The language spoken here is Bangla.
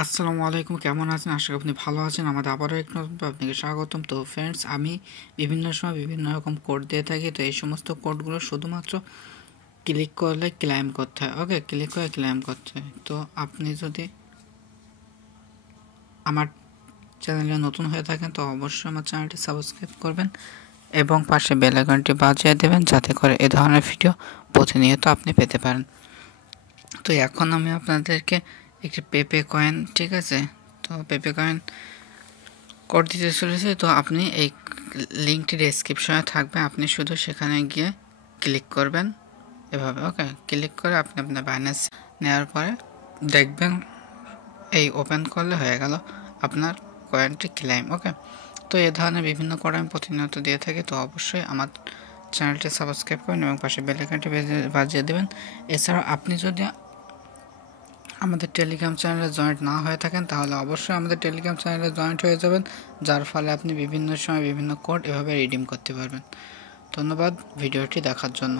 আসসালামু আলাইকুম, কেমন আছেন? আশা করি আপনি ভালো আছেন। আমাদের আবারও এক নতুন আপনাকে স্বাগতম। তো ফ্রেন্ডস, আমি বিভিন্ন সময় বিভিন্ন রকম কোড দিয়ে থাকি। তো এই সমস্ত কোডগুলো শুধুমাত্র ক্লিক করলে ক্লাইম করতে হয়। ওকে, ক্লিক করে ক্লাইম করতে হয়। তো আপনি যদি আমার চ্যানেলে নতুন হয়ে থাকেন তো অবশ্যই আমার চ্যানেলটি সাবস্ক্রাইব করবেন এবং পাশে বেল আইকনটি বাজিয়ে দেবেন, যাতে করে এ ধরনের ভিডিও প্রতিনিয়ত আপনি পেতে পারেন। তো এখন আমি আপনাদেরকে একটি পেপে কয়েন, ঠিক আছে, তো পেপে কয়েন কোড দিতে চলেছে। তো আপনি এই লিঙ্কটি ডেসক্রিপশনে থাকবে, আপনি শুধু সেখানে গিয়ে ক্লিক করবেন এভাবে। ওকে, ক্লিক করে আপনি আপনার বাইন্যান্স নেওয়ার পরে দেখবেন এই ওপেন করলে হয়ে গেল আপনার কয়েনটি ক্লেম। ওকে, তো এই ধরনের বিভিন্ন কোড আমি প্রতিনিয়ত দিয়ে থাকি। তো অবশ্যই আমার চ্যানেলটি সাবস্ক্রাইব করুন এবং পাশে বেল আইকনটি বাজিয়ে দেবেন। এছাড়াও আপনি যদি আমাদের টেলিগ্রাম চ্যানেলে জয়েন্ট না হয়ে থাকেন তাহলে অবশ্যই আমাদের টেলিগ্রাম চ্যানেলে জয়েন্ট হয়ে যাবেন, যার ফলে আপনি বিভিন্ন সময় বিভিন্ন কোড এভাবে রিডিম করতে পারবেন। ধন্যবাদ ভিডিওটি দেখার জন্য।